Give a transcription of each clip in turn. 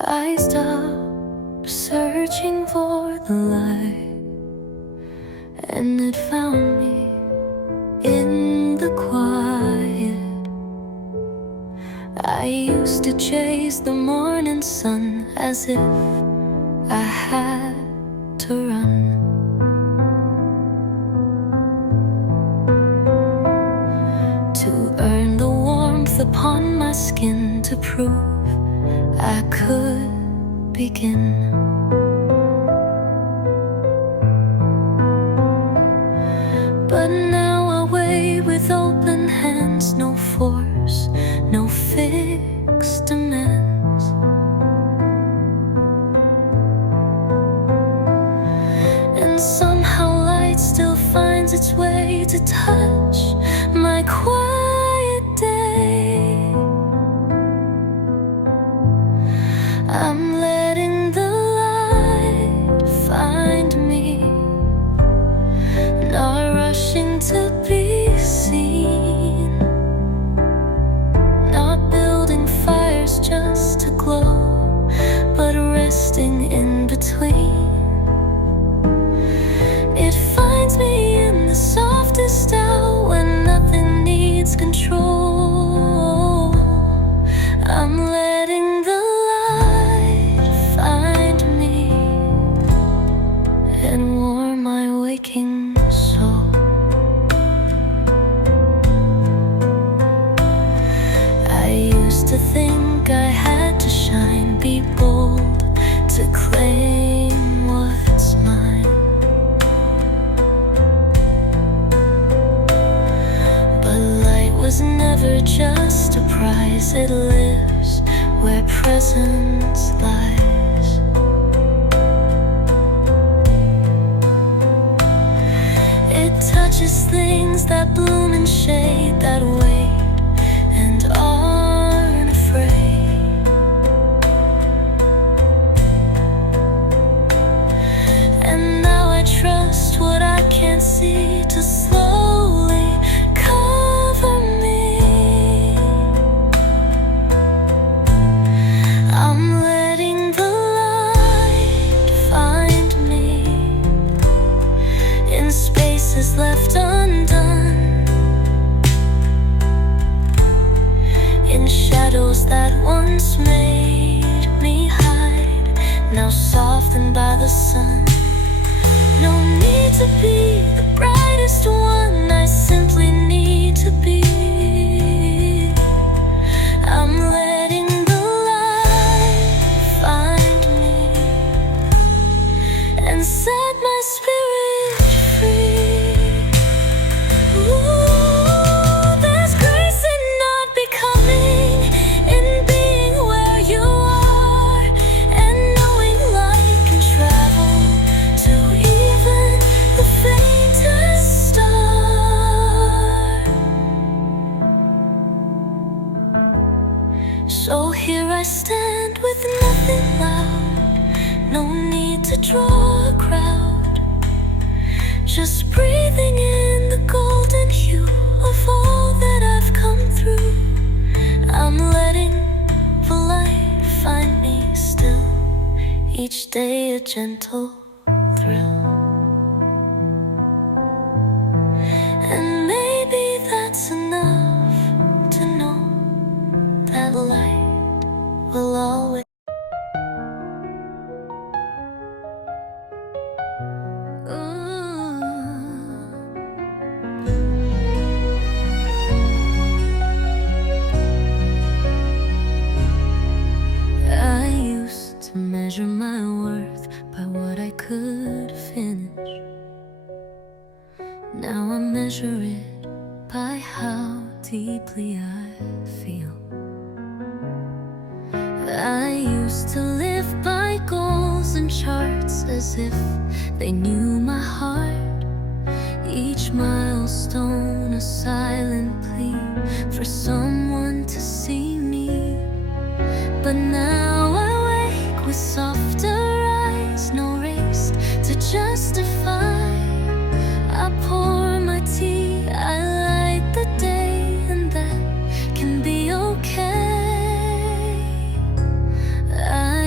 I stopped searching for the light, and it found me in the quiet. I used to chase the morning sun as if I had to run. To earn the warmth upon my skin, to prove I could begin. But now I wait with open hands, no force, no fixed demands. And somehow light still finds its way to touch my quiet day. I'm letting the light find me, not rushing to be seen, not building fires just to glow, but resting in between. It finds me in the softest hour when nothing needs control. I'm letting the and warm my waking soul. I used to think I had to shine, be bold, to claim what's mine. But light was never just a prize. It lives where presence lies. It touches things that bloom in shade, that wait and aren't afraid. And now I trust what I can't see to slowly cover me. I'm letting the light find me in spaces left undone, in shadows that once made me hide, now softened by the sun. No need to be the brightest one, I simply need to be. I'm letting the light find me and set my spirit free. Ooh, there's grace in not becoming, in being where you are, and knowing light can travel to even the faintest star. So here I stand with nothing loud, no need to draw a crowd, just breathing in the golden hue of all that I've come through. I'm letting the light find me still, each day a gentle thrill. And maybe that's enough to know that light will always. I used to measure my worth by what I could finish. Now I measure it by how deeply I feel. I used to live by goals and charts as if they knew my heart. Each milestone a silent plea for someone to see me. But now I wake with softer eyes, no race to justify. I pour my tea, I light the day, and that can be okay. I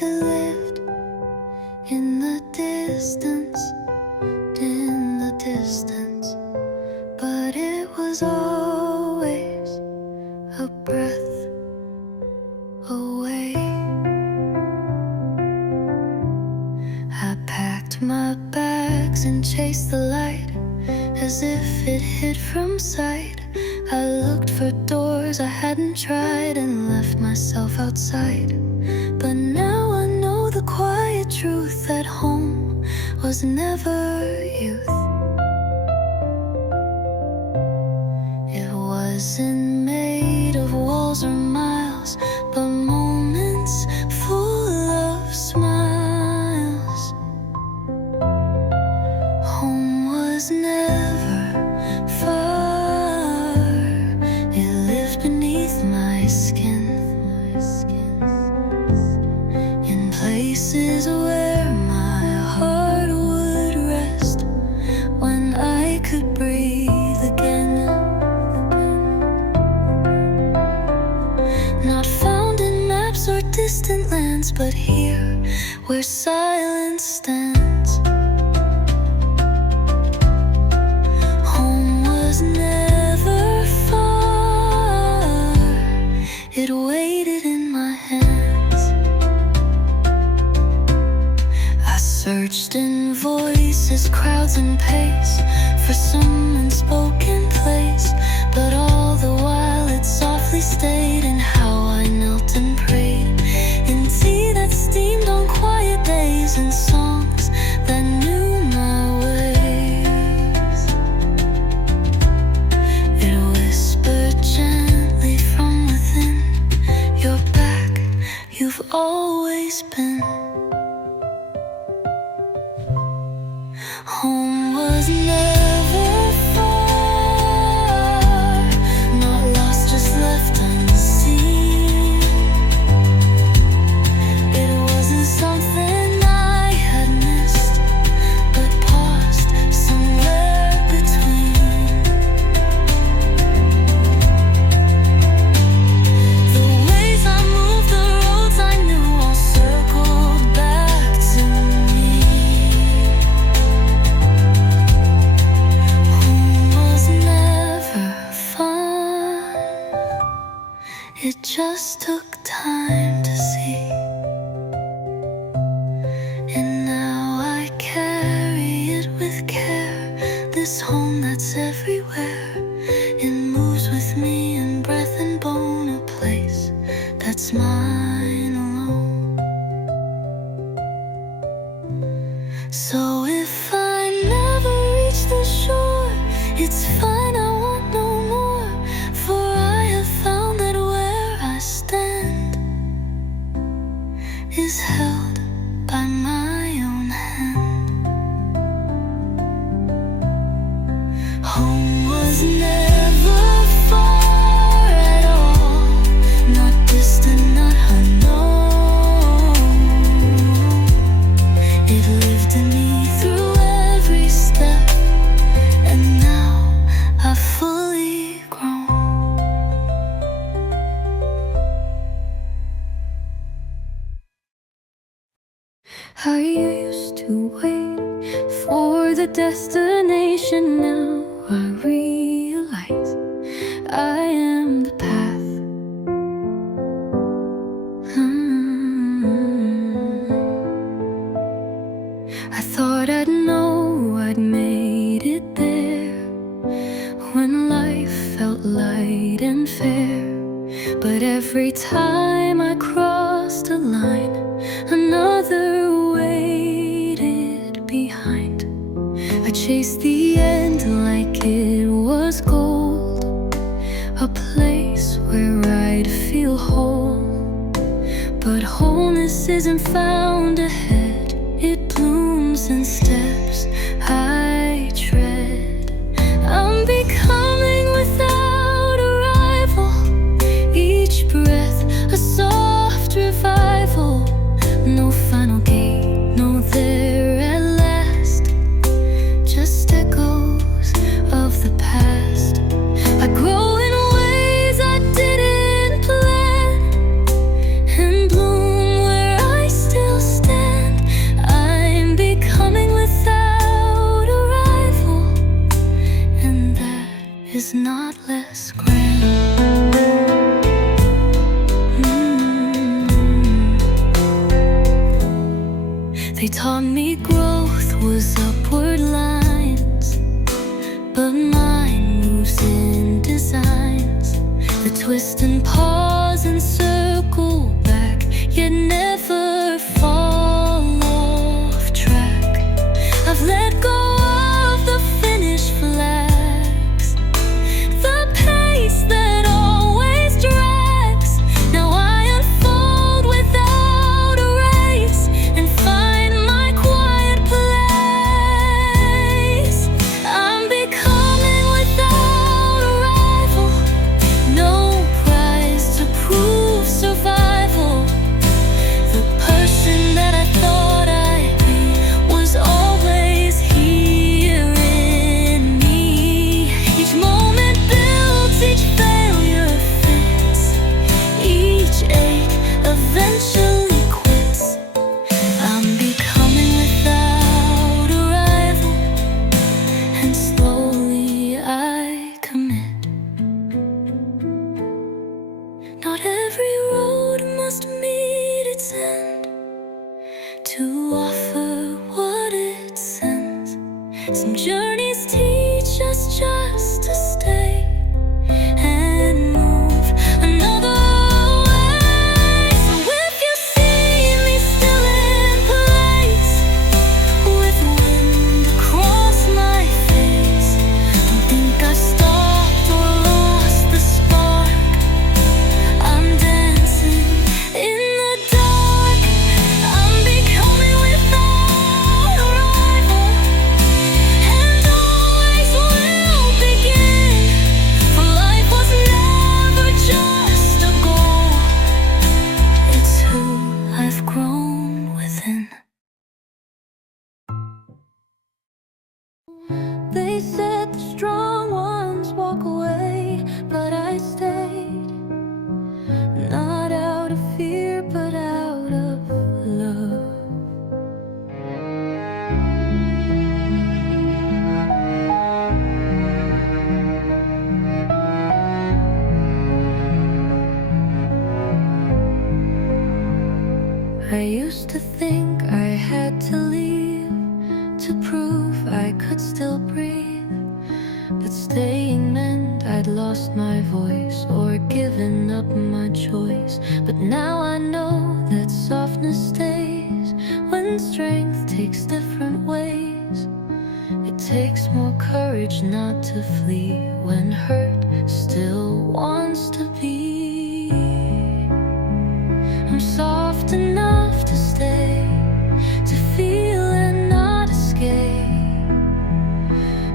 if it lived in the distance, but it was always a breath away. I packed my bags and chased the light as if it hid from sight. I looked for doors I hadn't tried and left myself outside. But now I know the quiet truth that home was never youth. It wasn't made of walls or miles, but moments full of smiles. Home was never far, it lived beneath my skin, in places where my heart would rest when I could breathe again. Not found in maps or distant lands, but here where silence stands. Home was never far, it waited in my hands. I searched in voices, crowds and pace for some unspoken place, but all the while it softly stayed in how I knelt and prayed, in tea that steamed on quiet days and songs that knew my ways. It whispered gently from within, "You're back, you've always been." Home was never far, not lost, just left unseen. It wasn't something I had missed, but paused somewhere between. The ways I moved, the roads I knew, all circled back to me. Home was never fun, it just took time to see. And now I carry it with care, this home that's everywhere. It moves with me in breath and bone, a place that's mine alone. So if I never reach the shore, it's fine, I want no more, for I have found that where I stand is held by my own hand. Home was never far at all, not distant, not unknown. It lived in me through every step, and now I've fully grown. I used to wait for the destination, now I realize I am the path. I thought I'd know I'd made it there when life felt light and fair, but every time I crossed a line, another waited behind. I chased the end like it was gold, a place where I'd feel whole. But wholeness isn't found ahead, it blooms in steps I tread. I'm becoming without a rival, each breath a soft revival. No final gate, no there at last, just echoes of the past. I grow in ways I didn't plan, and bloom where I stand. is not less grand. They taught me growth was upward lines, but mine moves in designs that twist and pause and circle back, yet never fall off track. I've let go of the finished flags, the pace that always drags. Now I unfold without a race and find my quiet place. I'm becoming without a rival, no prize to prove survival. The person that I thought I'd be was always here in me. Each moment builds, each failure fits, each ache eventually quits. I'm becoming without a rival, and slowly I commit. Not every road must meet its end to offer what it sends. Some journeys teach us just to stay and move another way. So if you see me still in place, with wind across my face, don't think I've stopped or lost the spark. I'm dancing in the dark. I'm becoming without a rival, and always will begin. For life was never just a goal, it's who I've grown within. They said the strong ones walk away, but I stayed. Not out of fear, but out of love. I used to think I had to leave to prove I could still breathe, that staying meant I'd lost my voice or given up my choice. But now I know that softness stays when strength takes different ways. It takes more courage not to flee when hurt still wants to be. I'm soft enough to stay, to feel and not escape,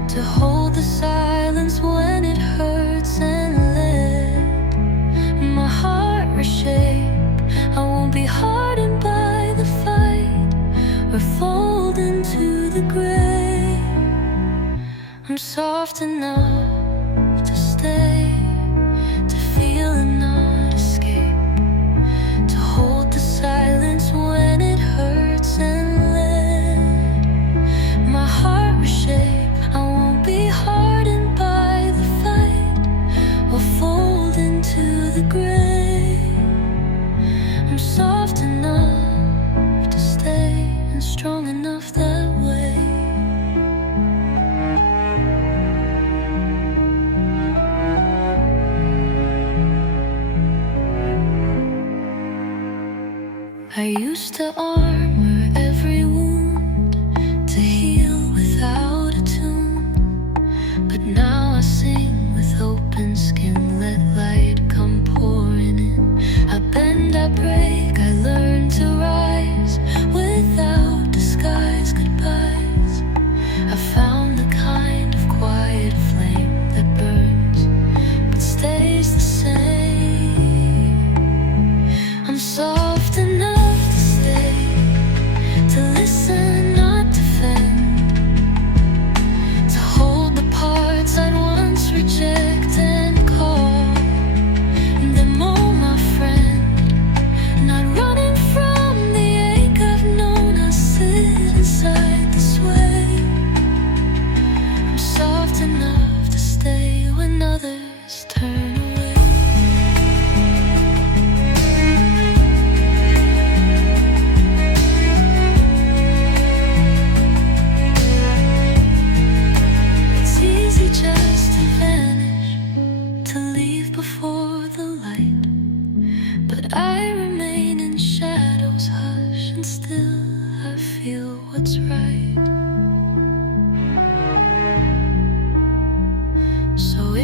to hold the silence when it hurts and let my heart reshape. I won't be hardened by the fight or fold into the grave. I'm soft enough to stay, to feel and not escape, to hold the silence when it hurts and let my heart reshape. I won't be hardened by the fight or fold into the grave. I'm soft enough to stay and strong enough that way. I used to armor every wound to heal without a tune, but now I sing with open skin, let light come pouring in. I bend, I break, I learn to rise without disguise, goodbyes. I found the kind of quiet flame that burns but stays the same. I'm soft enough to stay, to listen, not defend, to hold the parts I'd once reject and call them all my friend.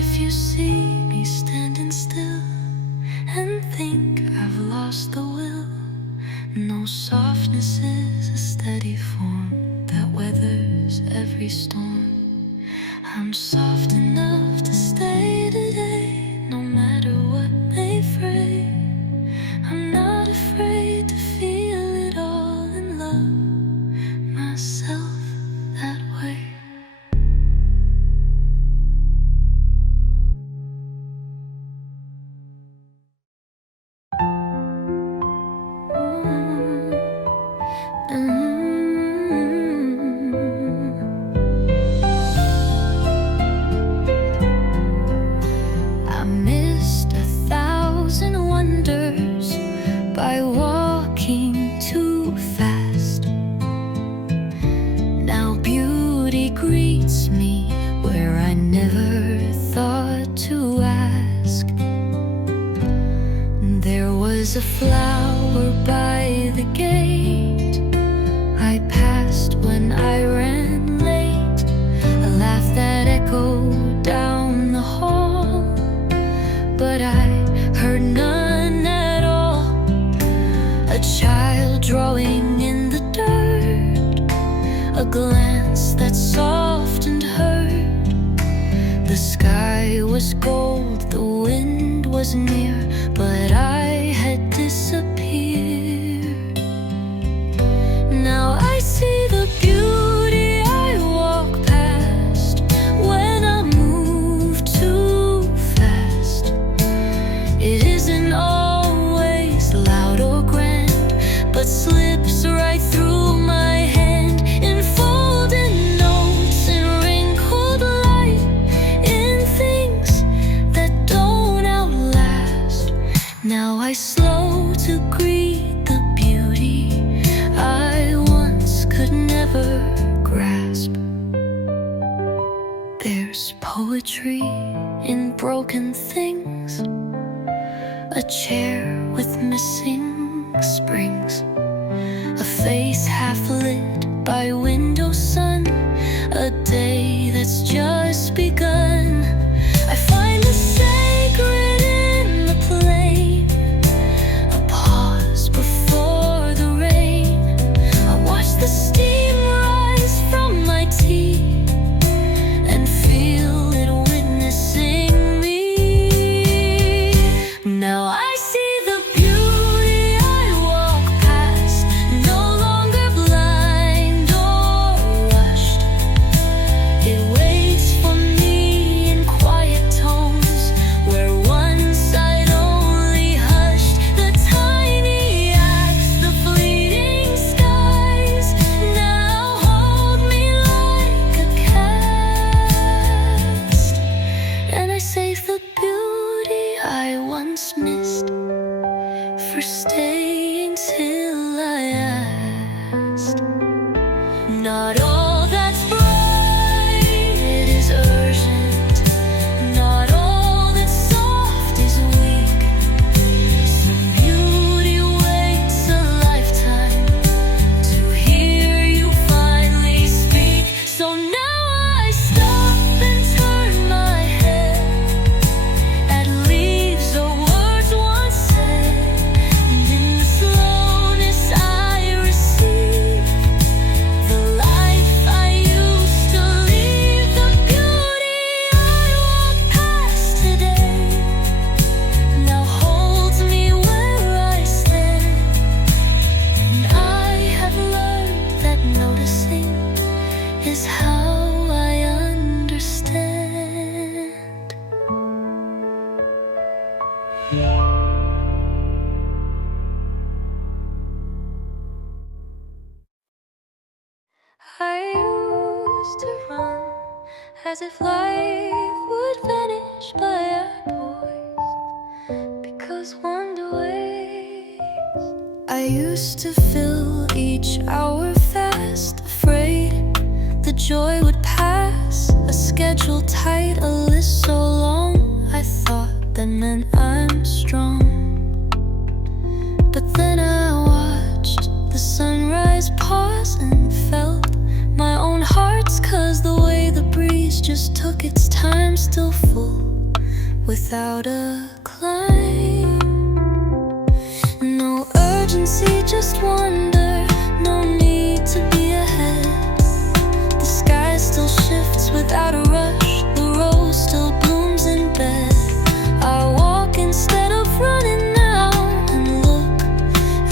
if you see me standing still and think I've lost the will, no, softness is a steady form that weathers every storm. I'm soft enough to stay today, no matter what may fray. I'm not afraid to feel it all and love myself that way. I missed 1,000 wonders by walking too fast. Now beauty greets me where I never thought to ask. There was a flower by the gate I passed when I ran late, a laugh that echoed down the hall, but I heard none at all. A child drawing in the dirt, a glance that softened hurt. The sky was gold, the wind was near, but I had disappeared. Now I see the beauty I walk past when I move too fast. It isn't always loud or grand, but slips right through my hand in folded notes and wrinkled light, in things that don't outlast. Now I slow to greet the beauty I once could never grasp. There's poetry in broken things, a chair with missing springs, a face half lit by window sun, a day that's just begun. I find the sacred in the plain, a pause before the rain. I watch the steam rise from my tea and feel it witnessing me. Now I see the beauty I walk past, no longer blind or rushed. It waits for me in quiet tones where one side only hushed. The tiny acts, the fleeting skies now hold me like a cast. And I save the beauty I once missed for staying till I asked. Not all that's bright is urgent, not all that's soft is weak. Some beauty waits a lifetime to hear you finally speak. So now I stop and turn my head at leaves or words once said, and in the slowness I receive the life I used to leave. The beauty I walk past today now holds me where I stand, and I have learned that noticing is how I understand. I used to run as if life would vanish, but I poised because wonder waits. I used to fill each hour fast, afraid the joy would pass. A schedule tight, a list so long, I thought that meant I'm strong. But then I watched the sunrise, pause, and felt my own heart's 'cause the way the breeze just took its time, still full without a climb. No urgency, just wonder, no need to be ahead. The sky still shifts without a rush, the rose still blooms in bed. I walk instead of running now and look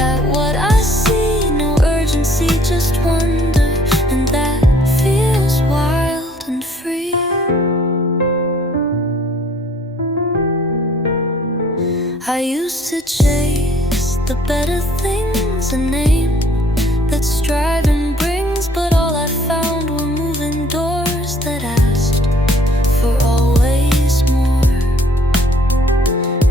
at what I see. No urgency, just wonder, and that feels wild and free. I used to chase the better things, a name that striving brings, but all I found were moving doors that asked for always more.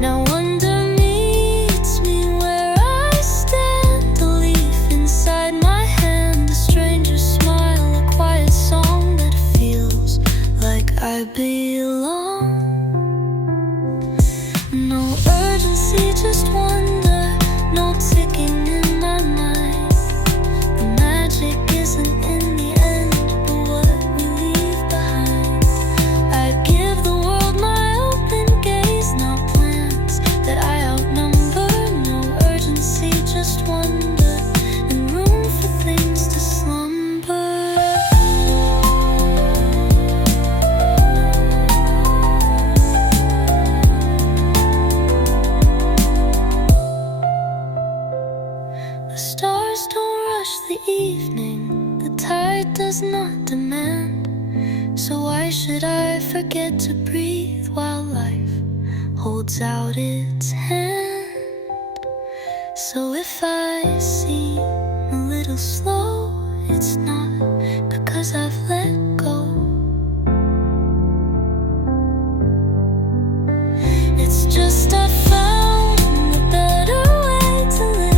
Now wonder meets me where I stand, the leaf inside my hand, a stranger's smile, a quiet song that feels like I belong. No urgency, just wonder, no ticking in my mind. The magic isn't in the end, but what we leave behind. I'd give the world my open gaze, not plans that I outnumber. No urgency, just wonder, and room for things to slumber. The stars don't rush the evening, the tide does not demand. So why should I forget to breathe while life holds out its hand? So if I seem a little slow, it's not because I've let go. It's just I found a better way to live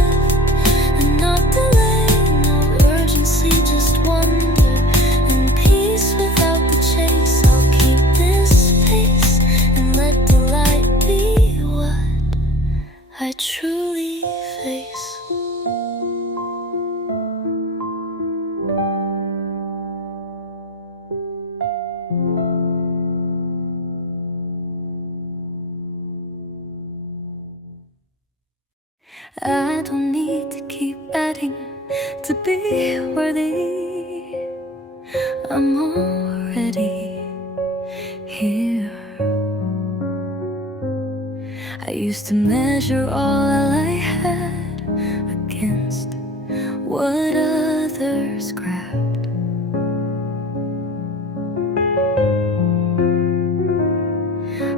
and not delay. No urgency, just wonder, and peace without the chase. I'll keep this pace and let the light be what I truly face. I don't need to keep adding to be worthy. I'm already here. I used to measure all I had against what others grabbed.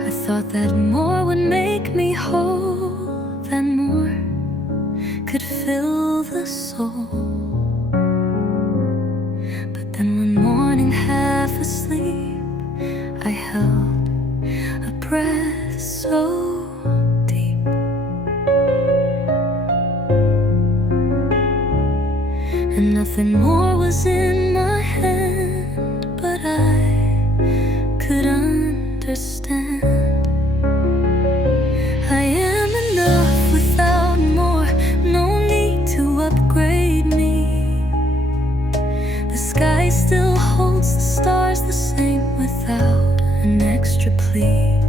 I thought that more would make me whole, than more could fill the soul. But then one morning, half asleep, I held a breath so deep, and nothing more was in my hand, but I could understand. I am enough without more, no need to upgrade me. The sky still holds the stars the same without an extra plea.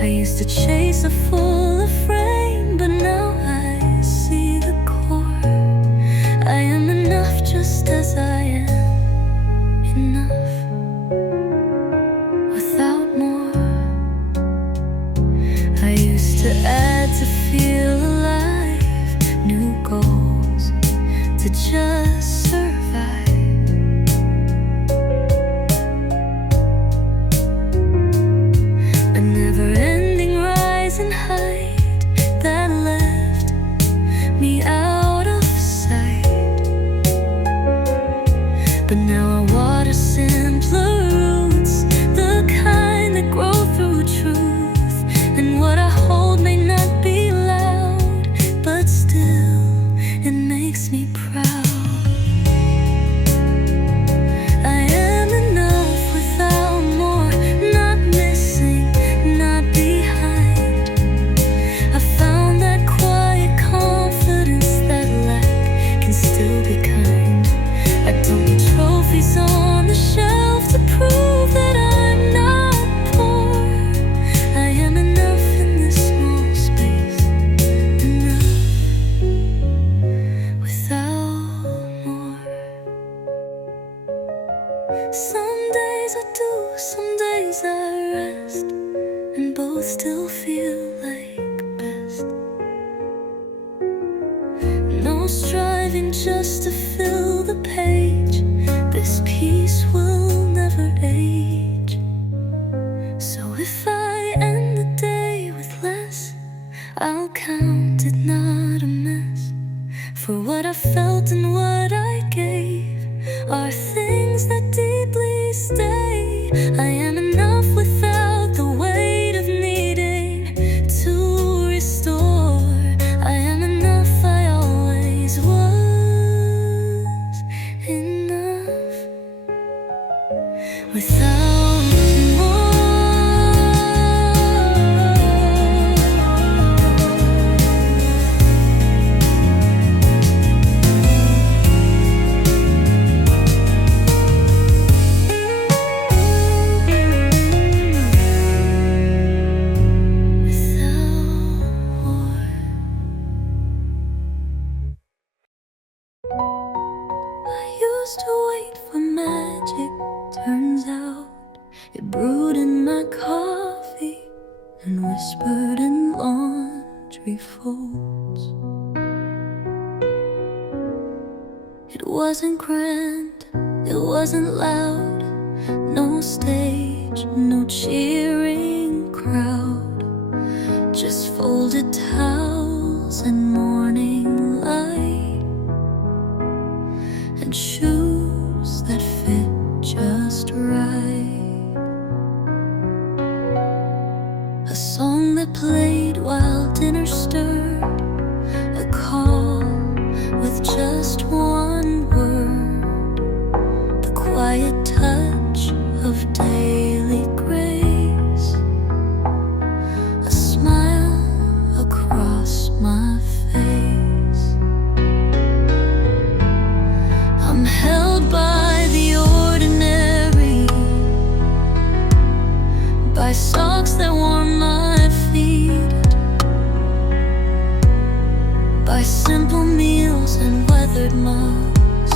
I used to chase a fuller frame, but now I see the core. I am enough just as I am, enough without more. I used to add to feel alive, new goals to just survive. A never-ending rise and height that left me out of sight. both still feel like best. No striving just to fill the page. This piece will never age. So if I end the day with less, I'll count it not a mess. For what I felt and what I gave are things that deeply stay. I am enough without the weight of needing to restore. I am enough, I always was enough without more. Used to wait for magic, turns out it brewed in my coffee and whispered in laundry folds. It wasn't grand, it wasn't loud, no stage, no cheering crowd, just folded towels and morning light and shoes that fit just right. A song that played while dinner stirred, a call with just one word, the quiet touch of daily grace, a smile across my face. I'm held by the ordinary, by socks that warm my feet, by simple meals and weathered mugs,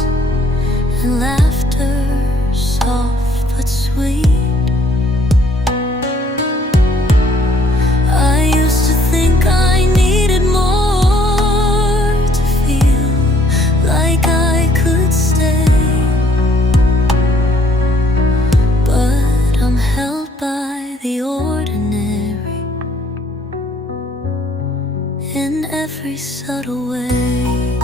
and laughter soft but sweet. I used to think I needed more to feel like I could stay, but I'm held by the ordinary in every subtle way.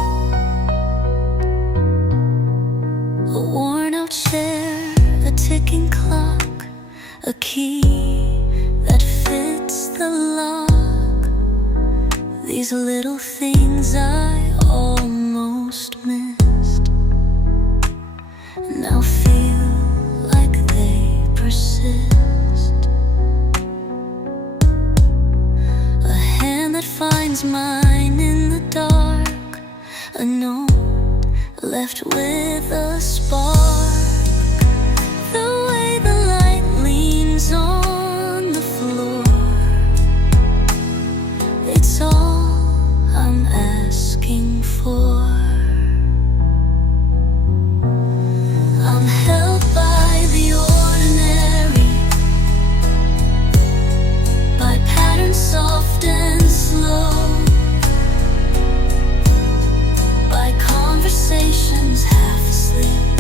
A worn out chair, a ticking clock, a key that fits the lock. These little things I almost missed now feel like they persist. A hand that finds mine in the dark, a note left with a spark. The way the light leans on the floor, it's all I'm asking for. I'm held by the ordinary, by patterns soft and slow, by conversations half asleep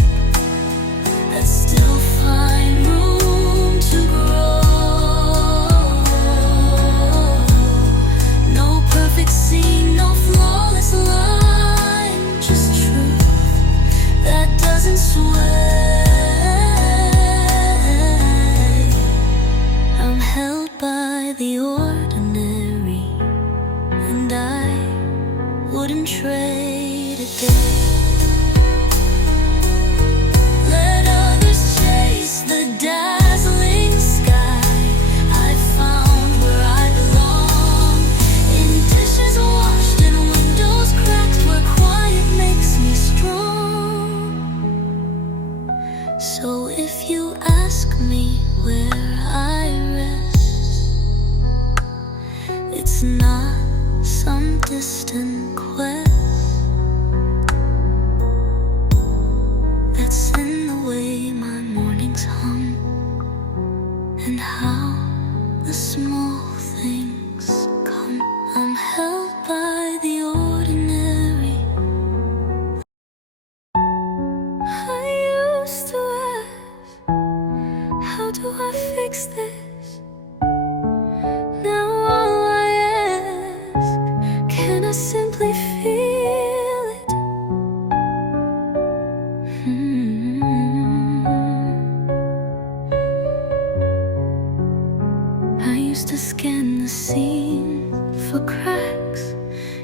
that still find room to grow. No perfect scene, no flawless line, just truth that doesn't sway. I'm held by the ordinary, and I wouldn't trade a day. Let others chase the dazzling sky. I found where I belong, in dishes washed and windows cracked, where quiet makes me strong. So if you ask me where I rest, it's not some distant quest. That's in the way my mornings hum, and how the small used to scan the scene for cracks,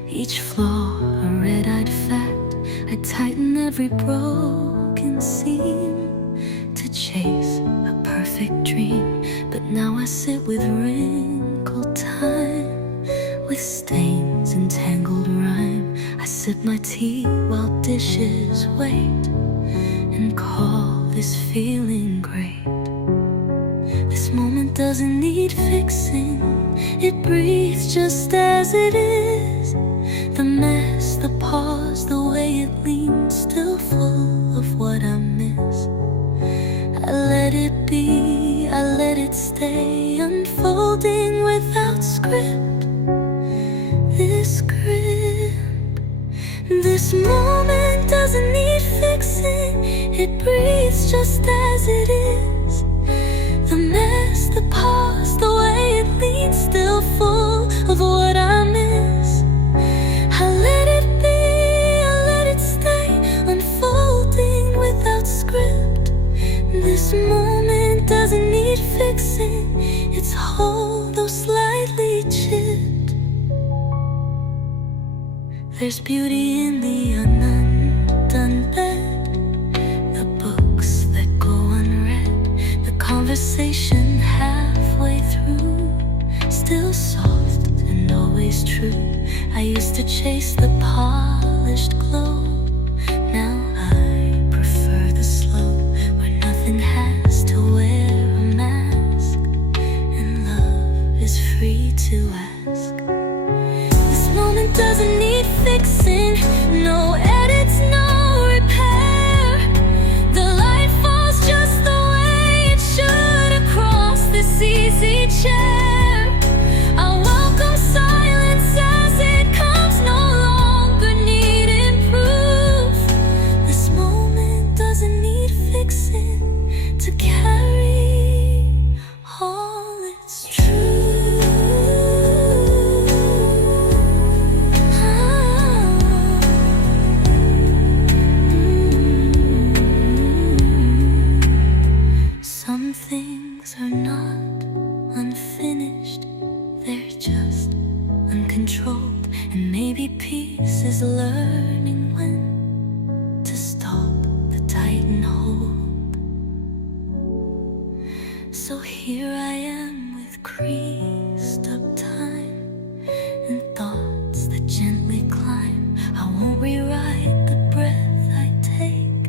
each flaw a red-eyed fact. I'd tighten every broken seam to chase a perfect dream. But now I sit with wrinkled time, with stains and tangled rhyme. I sip my tea while dishes wait, and call this feeling great. This moment doesn't need fixing, it breathes just as it is. The mess, the pause, the way it leans, still full of what I miss. I let it be, I let it stay, unfolding without script. This grip, this moment doesn't need fixing, it breathes just as it is. The mess, the pause, the way it leads, still full of what I miss. I let it be, I let it stay, unfolding without script. This moment doesn't need fixing, it's whole though slightly chipped. There's beauty in the undone bed, the books that go unread, the conversation halfway through, still soft and always true. I used to chase the polished glow, now I prefer the slow, where nothing has to wear a mask, and love is free to ask. This moment doesn't need fixing, no edits, no repair. The light falls just the way it should across this easy chair. I welcome silence as it comes, no longer needing proof. This moment doesn't need fixing to carry all its truth. Some things are not unfinished, they're just uncontrolled. And maybe peace is learning when to stop the tighten hold. So here I am with creased up time and thoughts that gently climb. I won't rewrite the breath I take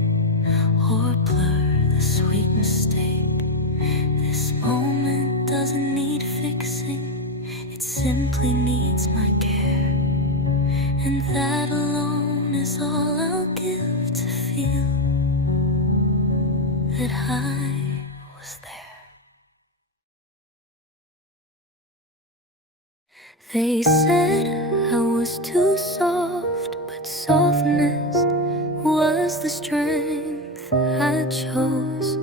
or blur the sweet mistake. This moment doesn't need fixing, it simply needs my care. And that alone is all I'll give to feel that I was there. They said I was too soft, but softness was the strength I chose.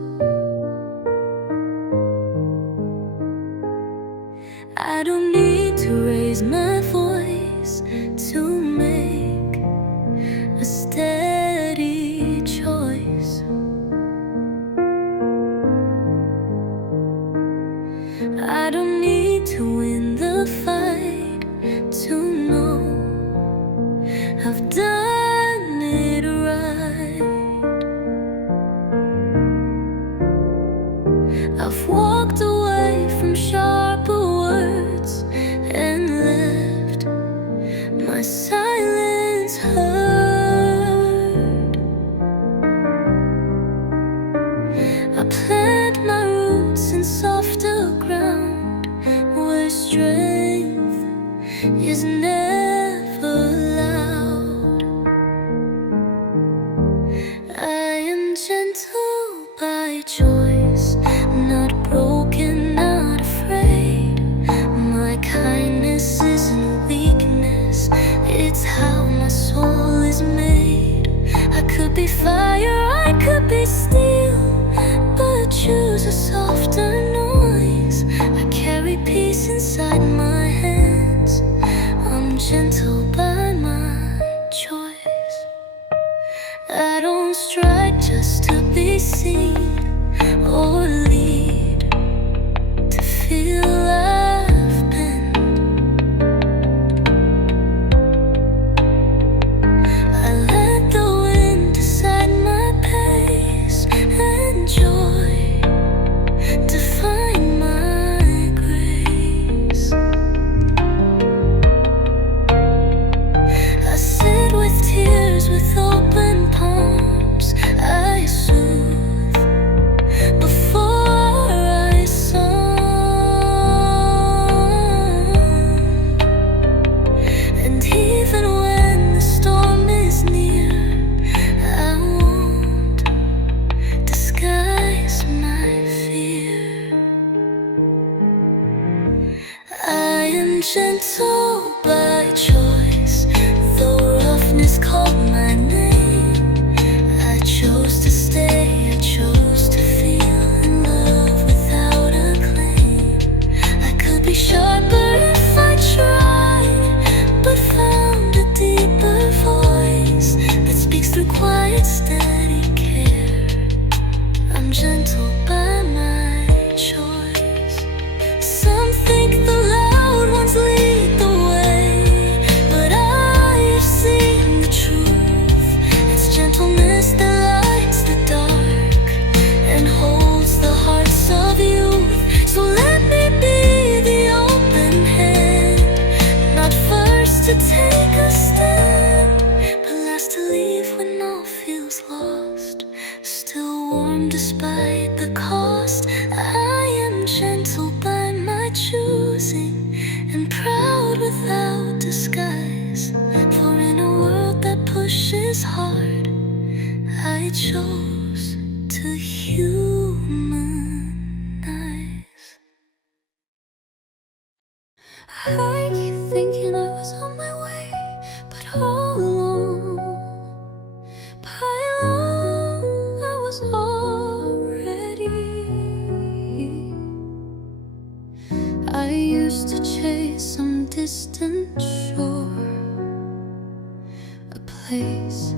I don't need to raise my voice to make a steady choice. I don't need to win the fight to know I've done it right. I've walked away from sharper words and left my silence heard. I plant my roots in softer ground, where strength is never loud. I am gentle by choice, not broken, not afraid. My kindness isn't weakness, it's how my soul is made. I could be fire, I could be steel, but choose a softer noise. I carry peace inside my hands, I'm gentle by my choice. I don't strike just to be seen or lead, to feel alive. am gentle by choice, though roughness called my name. I chose to stay, I chose to feel in love without a claim. I could be sharper if I tried, but found a deeper voice that speaks through quiet, steady care. I'm gentle by my choice. Some think the loud ones lead the way, but I have seen the truth. It's gentleness that lights the dark and holds the hearts of youth. So let me be the open hand, not first to take a stand, but last to leave when all feels lost. Still warm despite the cost. I am gentle by my choosing, and proud without disguise. For in a world that pushes hard, I chose to humanize. I keep thinking I was on my way, but all along, by long, I was already. I used to chase some distant shore, a place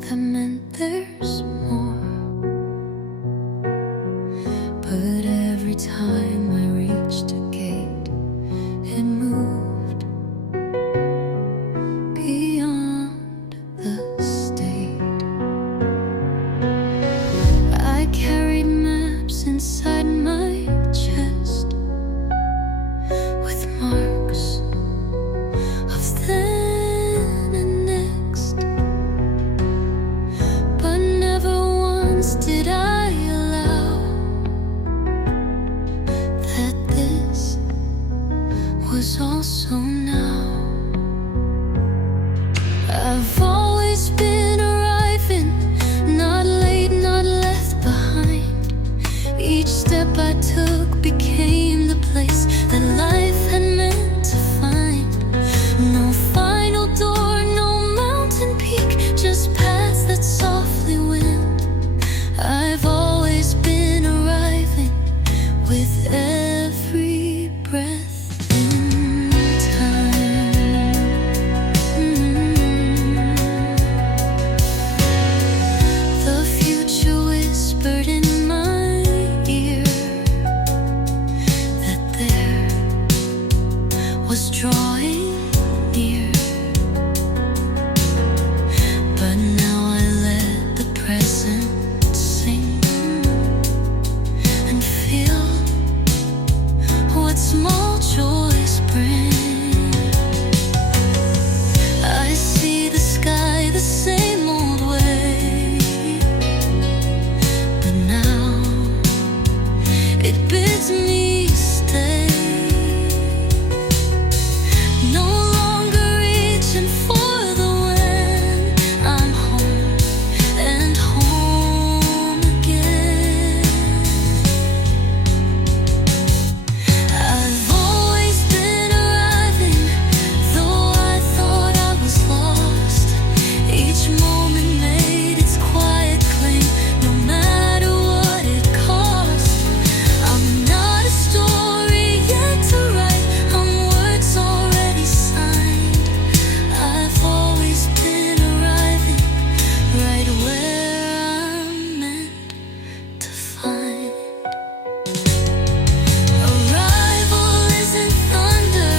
that meant there's more. But every time I reached a gate, it moved beyond the state. I carried maps inside my chest with marks of then and next, but never once did I allow that this was also now. I've always been arriving, not late, not left behind. Each step I took became the place that life had meant to find. No final door, no mountain peak, just paths that softly went. I've always been arriving with every breath in time. The future whispered in my ear that there was drawing near. But now I let the present sing and feel what small joys bring. I see the sky the same old way, but now it bids me stay. No longer reaching for the when. I'm home and home again. I've always been arriving, though I thought I was lost. Each moment made its quiet claim, no matter what it cost. I'm not a story yet to write, I'm words already signed. I've always been arriving, right where I'm meant to find. Arrival isn't thunder,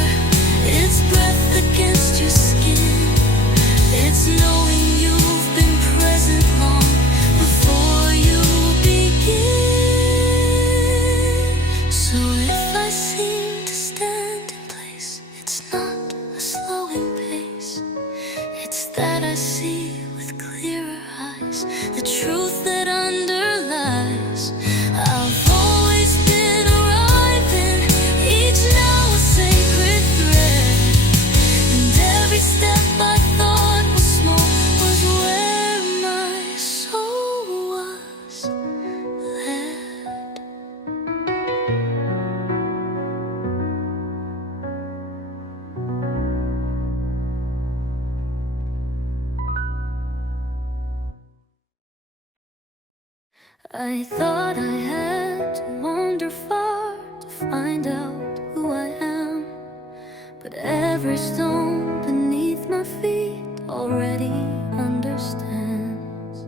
it's breath against your skin. It's knowing you've been present long before you begin. So if I seem to stand in place, it's not a slowing pace. It's that I see with clearer eyes the truth that underlies. I've always been arriving, each now a sacred thread, and every step I thought was small was where my soul was led. I thought I had to wander far to find out who I am, but every stone beneath my feet already understands.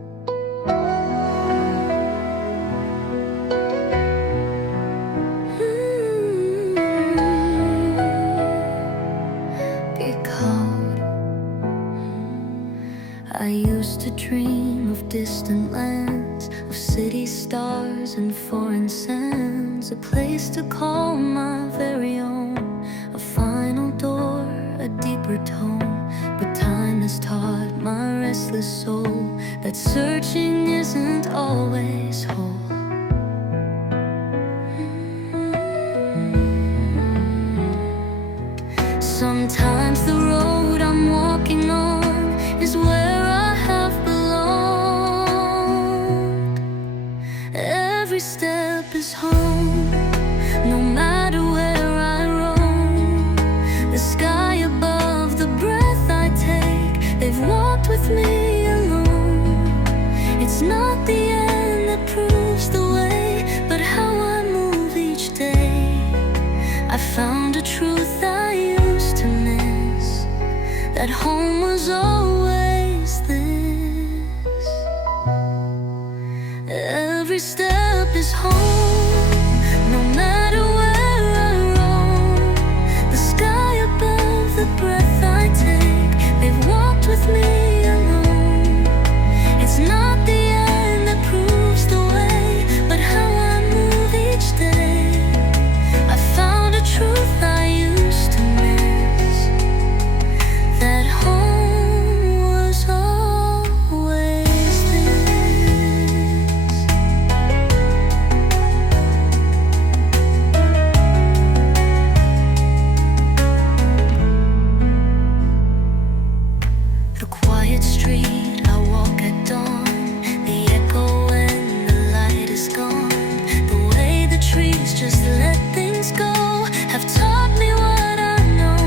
Because I used to dream of distant lands, of city stars and foreign sands, a place to call my very own, a final door, a deeper tone. But time has taught my restless soul that searching isn't always whole. Sometimes the road I'm walking on is where I have belonged. Every step is home, no matter where I roam. The sky above, the breath I take, they've walked with me alone. It's not the end that proves the way, but how I move each day. I found a truth I used to miss, that home was always this. Every step is home, no matter where I roam. The sky above, the breath I take, they've walked with me alone. It's not the end that proves the way, but how I move each day. I found a truth I used to miss, that home was always this. The quiet street I walk at dawn, the echo when the light is gone. The way the trees just let things go have taught me what I know.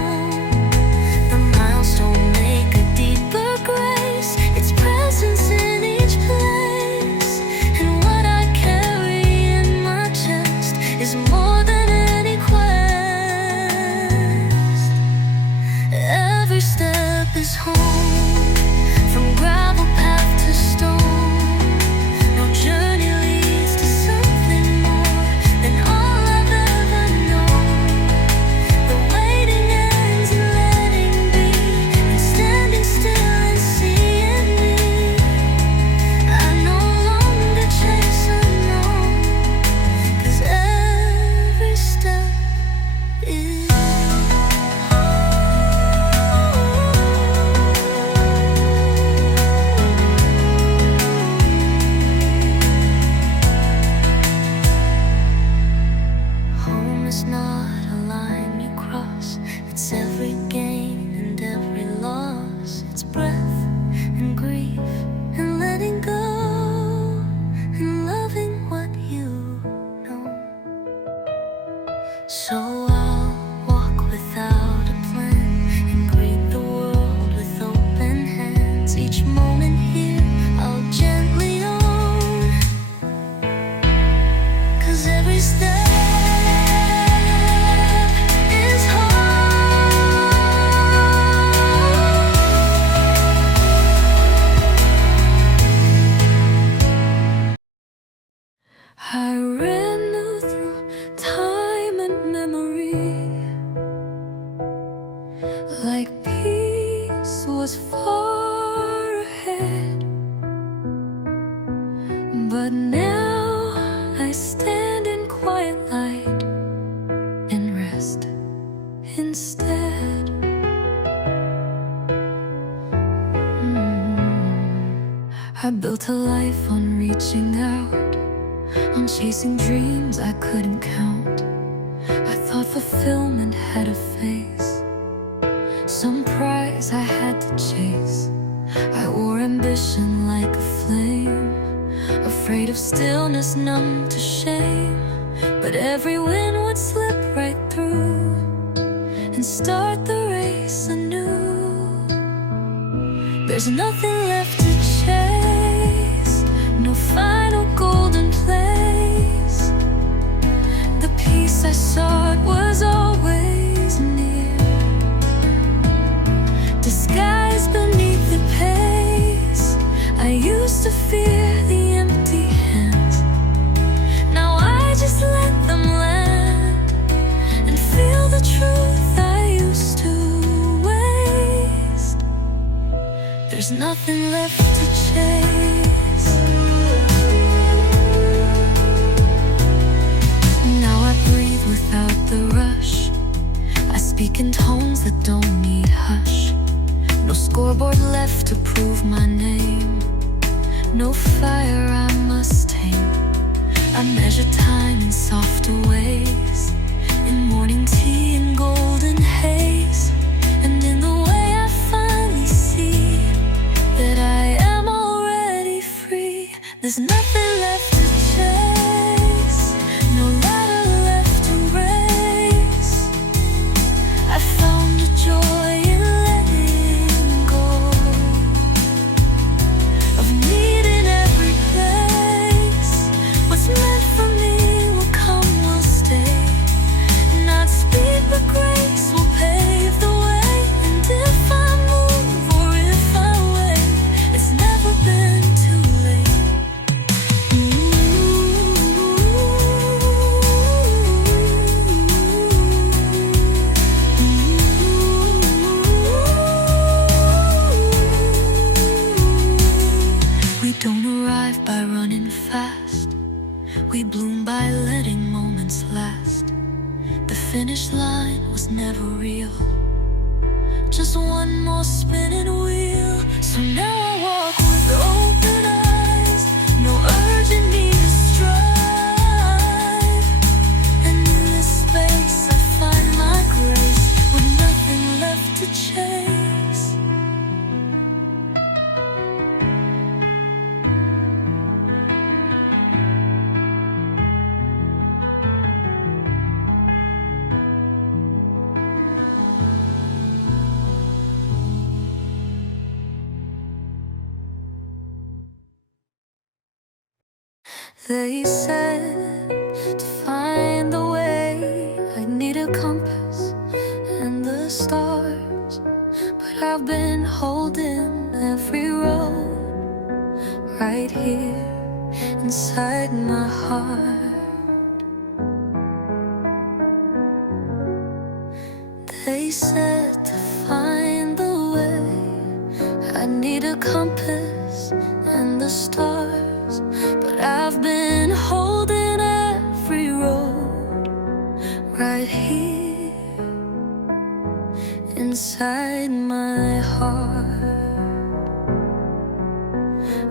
The milestone make a deeper grace, its presence in each place. And what I carry in my chest is more than any quest. Every step is home, from gravel path to stone. No journey leads to something more than all I've ever known. The waiting ends in letting be, and standing still and seeing me. I no longer chase unknown, 'cause every step is home is not a line you cross. It's every gain and every loss. It's breath and grief and letting go and loving what you know. So I'll walk without a plan and greet the world with open hands. Each moment here I'll gently own, 'cause every step is home. I ran through time and memory, like peace was far ahead. But now I stand in quiet light and rest instead. I built a life on reaching out, on chasing dreams I couldn't count. I thought fulfillment had a face, some prize I had to chase. I wore ambition like a flame, afraid of stillness, numb to shame. But every wind would slip right through and start the race anew. There's nothing left to chase, no final golden I sought was always near, disguised beneath the pace. I used to fear the empty hands. Now I just let them land and feel the truth I used to waste. There's nothing left to chase. Now I breathe without the rush. I speak in tones that don't need hush. No scoreboard left to prove my name. No fire I must tame. I measure time in softer ways, in morning tea and golden haze, and in the way I finally see that I am already free. There's nothing left to chase, no ladder left to race. I found a joy in letting go of need in every place. What's meant for me will come, will stay. Not speed but grace will pave the way. And if I move or if I wait, it's never been too late. We don't arrive by running fast. We bloom by letting moments last. The finish line was never real, just one more spinning wheel. So now I walk with open eyes, no urgent need to strive. And in this space I find my grace, with nothing left to chase. They said to find the way I'd need a compass and the stars, but I've been holding every road right here inside my heart. They said to find the way I need a compass and the stars, but I've been holding every road right here inside my heart.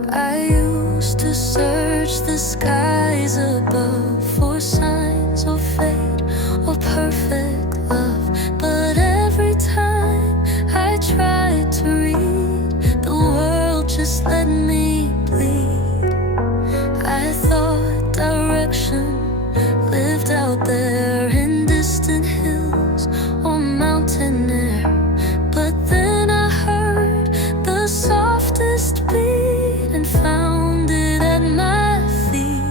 I used to search the skies above for signs of fate or perfect love, but every time I tried to read, the world just let me bleed. I thought direction lived out there in distant hills or mountain air, but then I heard the softest beat and found it at my feet.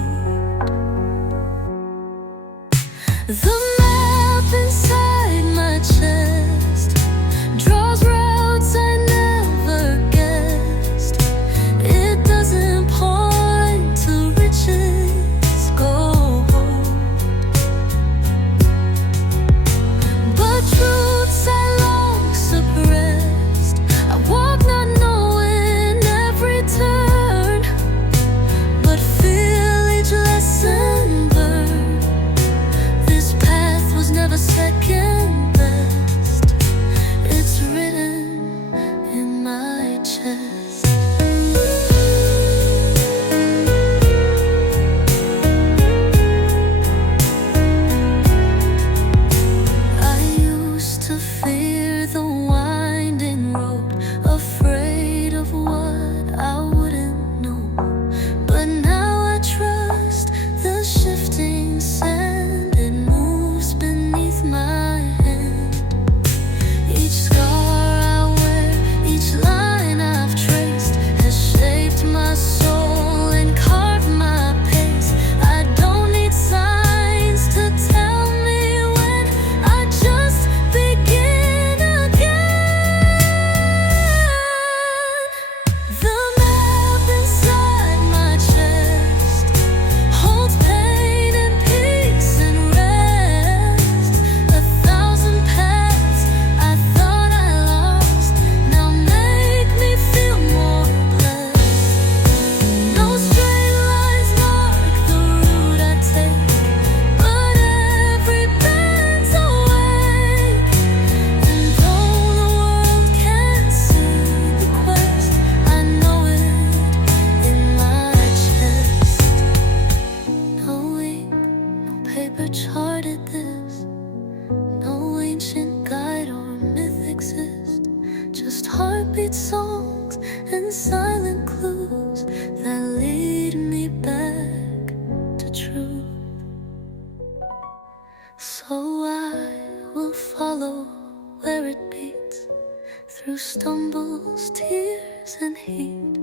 stumbles, tears and heat.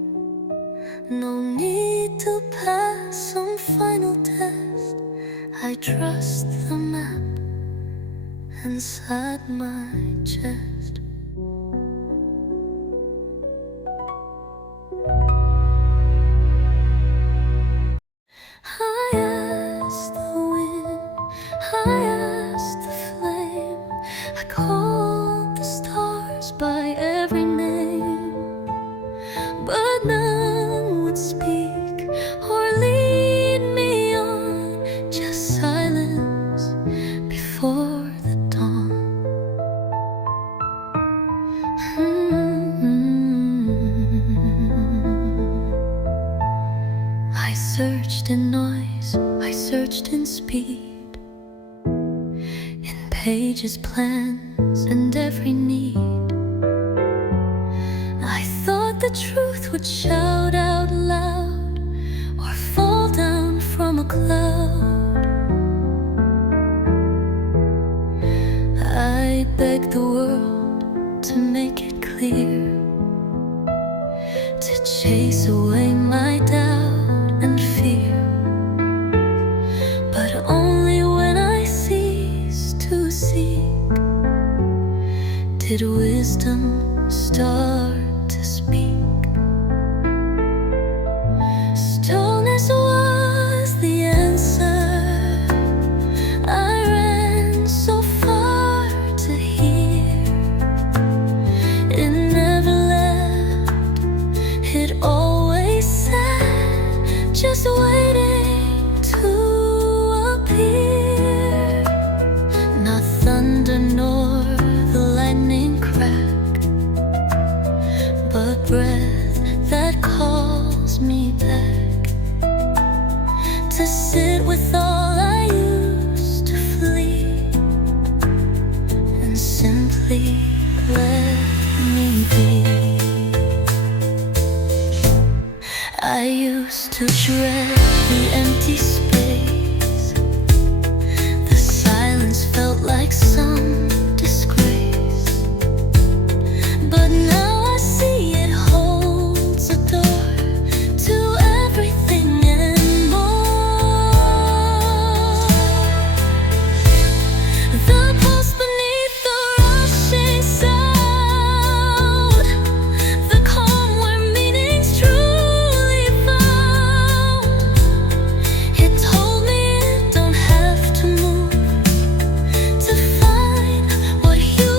No need to pass some final test. I trust the map inside my chest. I asked the wind, I asked the flame, I called the stars by every name, but none would speak or lead me on, just silence before the dawn. I searched in noise, I searched in speed, in pages, plans, and every need. I thought the truth would shout out loud or fall down from a cloud. I begged the world to make it clear, to chase away my doubt and fear. But only when I ceased to seek did wisdom start to speak. Stillness was the answer. I ran so far to hear. It never left, it always said, just waiting to appear. Not thunder nor the lightning crack, but breath that calls me back, to sit with all I used to flee, and simply let me be. I used to dread the empty space. The silence felt like some disgrace, but now I see it holds a door to everything and more. The pulse beneath the rushing sound, the calm where meaning's truly found. It told me it don't have to move to find what you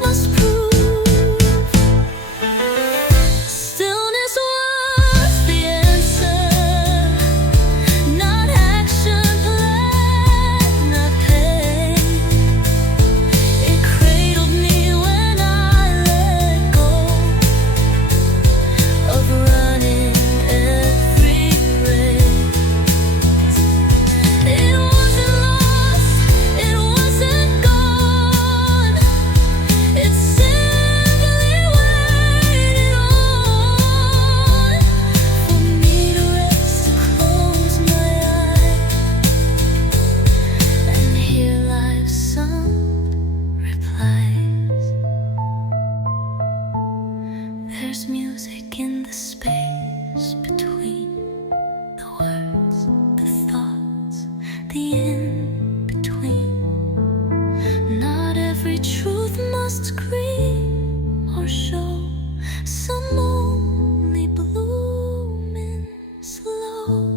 must prove. Stillness was the answer, not action planned, not pain. It cradled me when I let go of running every race. It wasn't lost, it wasn't gone. It simply waited on for me to rest, to close my eyes and hear life's some replies. There's music in the space between the words, the thoughts, the in-between. Not every truth must scream or show, some only blooming slow.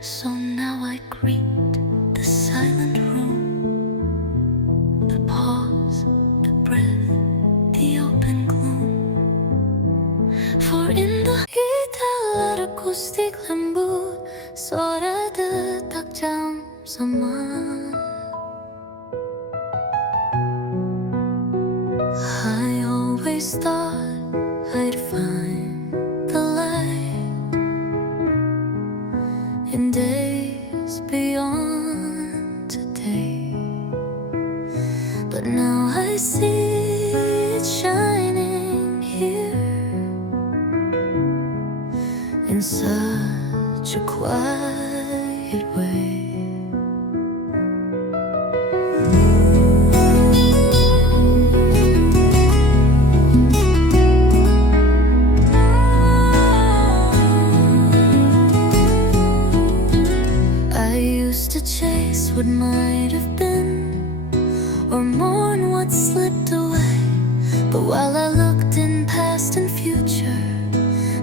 So now I greet the silent room, the pause, the breath, the open gloom. For in the guitar acoustic lembut, suara detak jam zaman. I always thought I'd find the light in days beyond today, but now I see it shining here in such a quiet way. what might have been, or mourn what slipped away. But while I looked in past and future,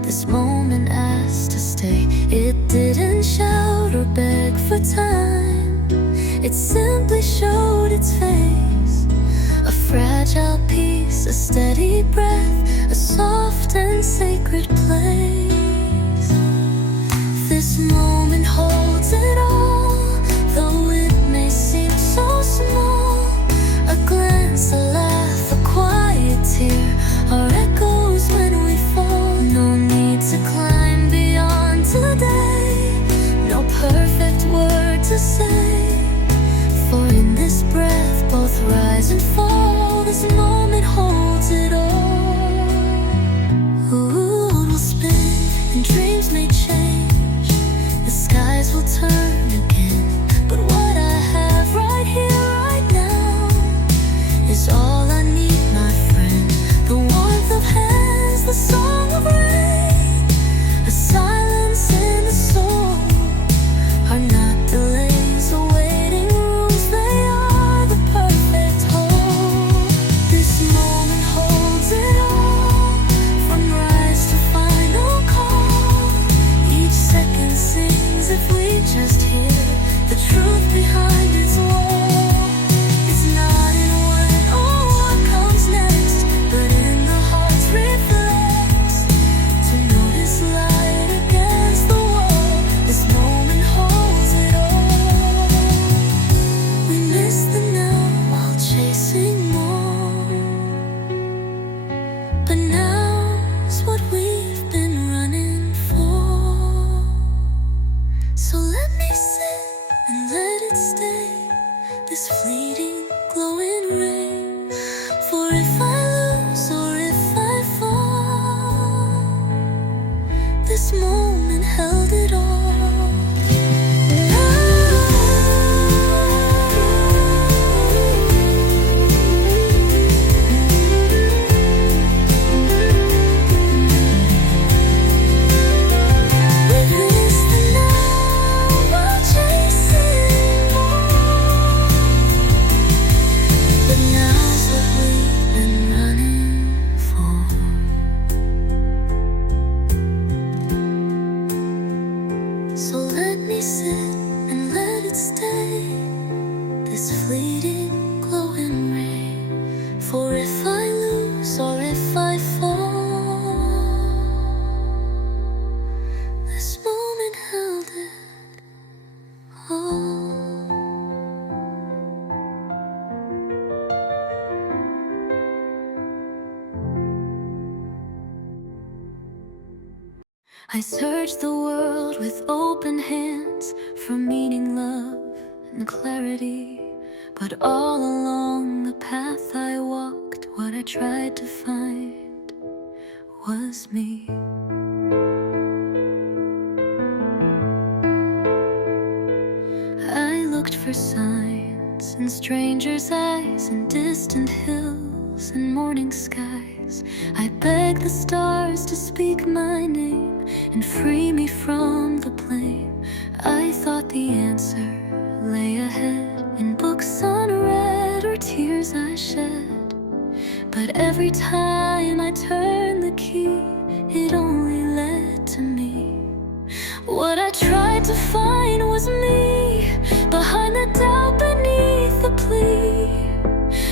this moment asked to stay. It didn't shout or beg for time, it simply showed its face. A fragile peace, a steady breath, a soft and sacred place. This moment holds it all, though it may seem so small. A glance, a laugh, a quiet tear are echoes when we fall. No need to climb beyond today, no perfect word to say, for in this breath both rise and fall. This moment holds it all. The world will spin and dreams may change, the skies will turn again, but what I have right here, right now, is all I need, my friend. The warmth of hands, the song of rain, a silence in the soul, are not delays awaiting rules, they are the perfect whole. This moment holds it all, from rise to final call. Each second sings if we just hear the truth behind its wall. It's not in when or what comes next, but in the heart's reflex, to notice light against the wall. This moment holds it all. We miss the now while chasing more, but now's what we've been running for. So let me sit and let it stay, this fleeting glowing ray. For if I lose or if I fall, this moment held it all. We miss the now while chasing more, but now's what we've been running for. So let me sit and let it stay, this fleeting glowing ray. For if I lose or if I fall, this moment held it all. I searched the world with open hands for meaning, love, and clarity, but all along the path I walked, what I tried to find was me. I looked for signs in strangers' eyes, in distant hills and morning skies. I begged the stars to speak my name and free me from the blame. I thought the answer lay ahead, in books unread or tears I shed. But every time I turned the key, it only led to me. What I tried to find was me, behind the doubt, beneath the plea.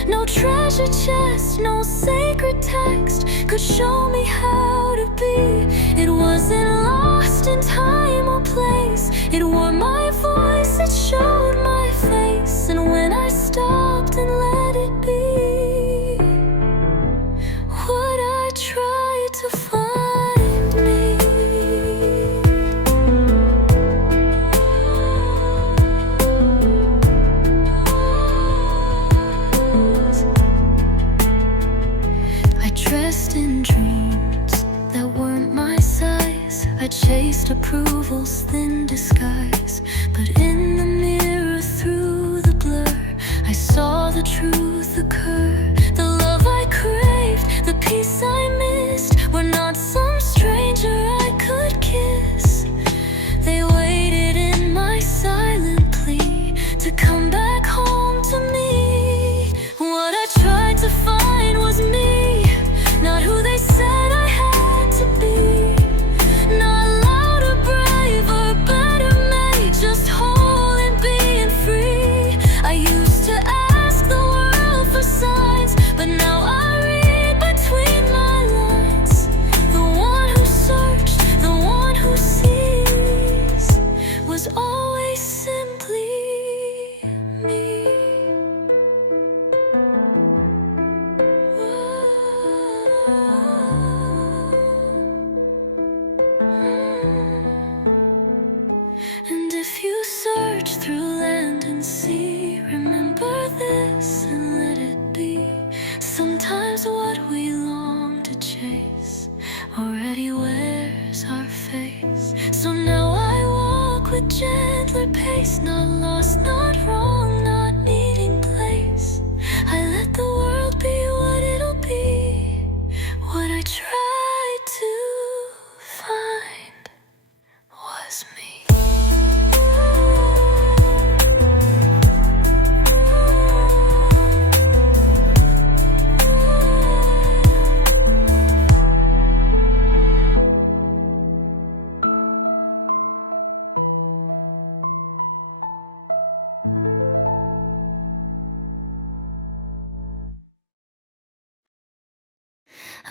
No treasure chest, no sacred text could show me how to be. It wasn't lost in time or place, it wore my voice, it showed my face. And when I stopped and let it be, what I tried to find me. I dressed in dreams that weren't my size, I chased approval's thin disguise. But in the mirror, through the blur, I saw the truth occur. The love I craved, the peace I missed, were not some stranger I could kiss. They waited in my silent plea to come come back home to me. What I tried to find was me, not who they said I had to be. Not loud or brave or better made, just whole and being free. I used to ask the world for signs, but now I read between my lines. The one who searched, the one who sees, was always simply me. And if you search through land and sea, remember this and let it be. Sometimes what we long to chase already wears our face. So now I walk with gentler pace, not lost, not wrong, not needing place. I let the world be what it'll be. What I tried to find was me.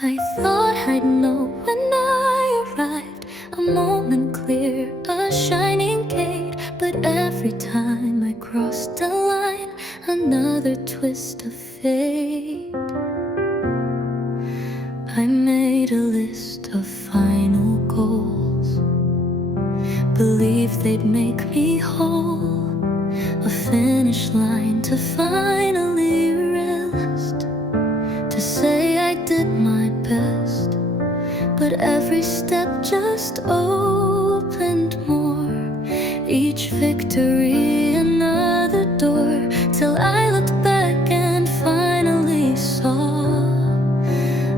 I thought I'd know when I arrived, a moment clear, a shining gate. But every time I crossed a line, another twist of fate. I made a list of final goals, believed they'd make me whole, a finish line to finally rest, to say I did my best. But every step just opened more, each victory another door, till I looked back and finally saw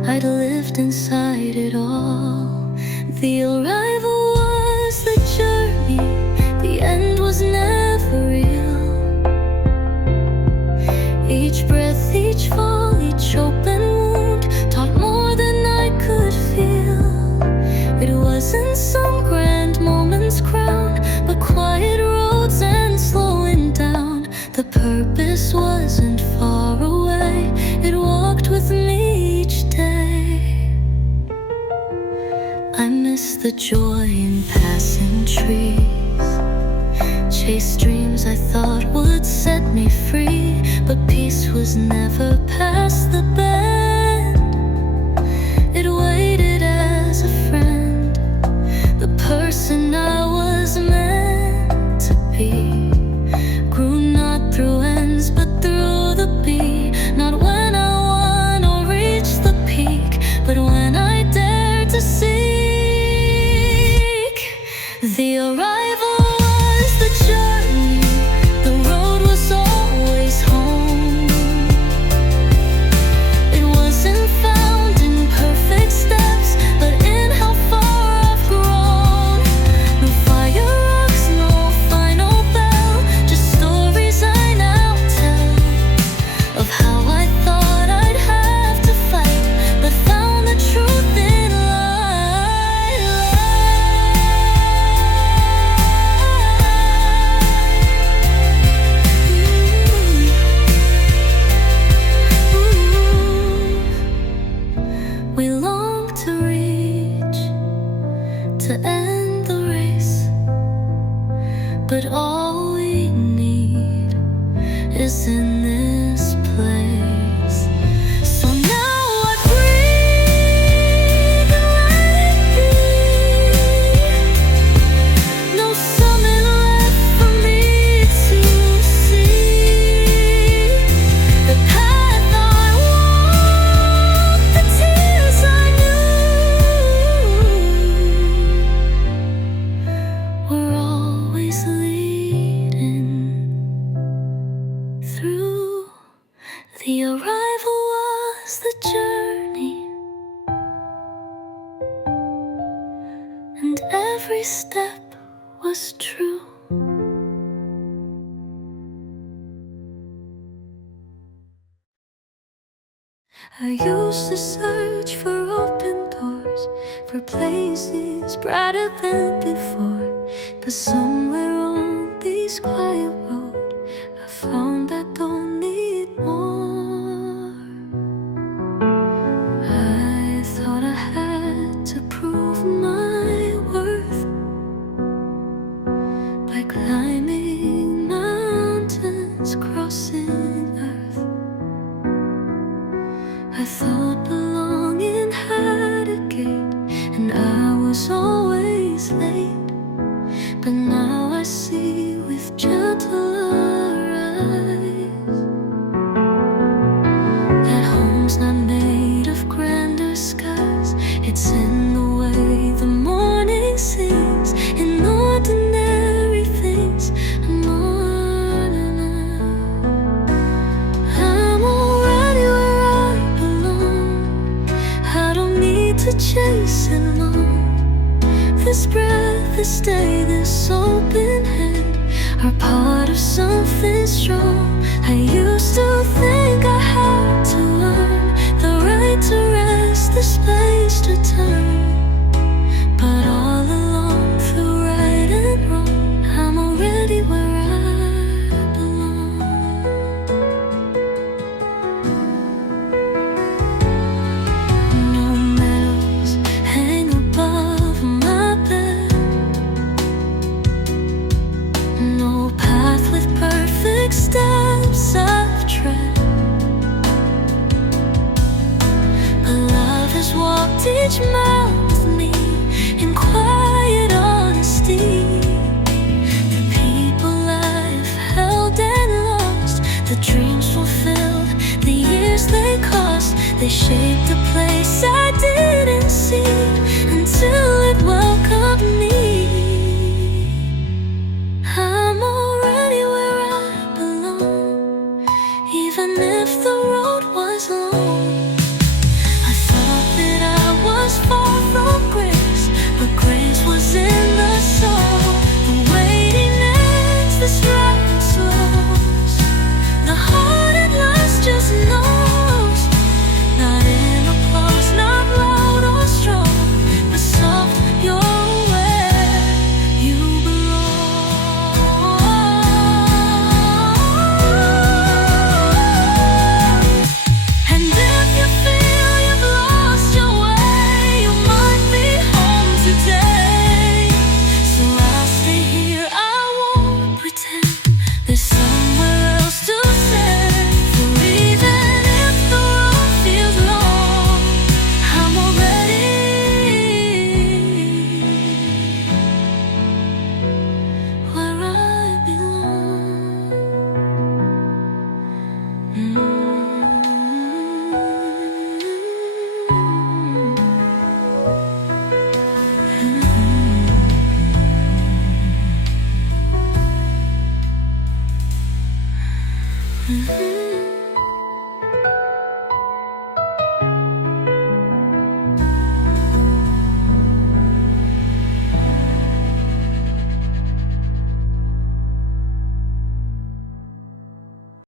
I'd lived inside it all. The arrival was the journey, the end was never real. Each breath, each fall, each open wound taught more than I could feel. It wasn't some grand moment's crown, but quiet roads and slowing down. The purpose wasn't far away, it walked with me each day. I miss the joy in passing trees, chased dreams I thought would set me free. But peace was never past the bend, it waited as a friend, the person I was meant to be. Grew not through ends but through the bee, not when I won or reached the peak, but when I dared to seek. The arrival was the journey, the road was always home. It wasn't found in perfect steps, but in how far I've grown. No fireworks, no final bell, just stories I now tell, of how I thought I'd have to fight, but found the truth in we long to reach, to end the race, but all we need is in this place. So now I breathe and let it be. No summit left for me to see. The path I walked, the tears I knew, were always leading through. The arrival was the journey, and every step was true. I used to search for open doors, for places brighter than before. But somewhere on this quiet road, I found I don't need more. I thought I had to prove my worth by climbing mountains, crossing earth. I thought belonging had a gate, and I was always late. But now I see with gentler eyes that home's not made of grander skies. It's in the way the morning sings, in ordinary things. I'm already where I belong. I don't need to chase it long. This breath, this day, this open hand are part of something strong. I used to think I had to earn the right to rest, the space to turn. But all along, through right and wrong, I'm already where I belong. No medals hang above my bed, no path with perfect steps I've tread. But love has walked each mile with me in quiet honesty. The people I've held and lost, the dreams fulfilled, the years they cost, they shaped a place I didn't see until it welcomed me. I'm already where I belong, even if the road was long. I thought that I was far from grace, but grace was in the soul. The waiting ends, the struggle slows, the heart at last just knows. Not in applause, not loud or strong, but soft, you're where you belong. And if you feel you've lost your way, you might be home today. So I'll stay here, I won't pretend there's somewhere else to send. For even if the road feels long, I'm already where I belong. Mm-hmm.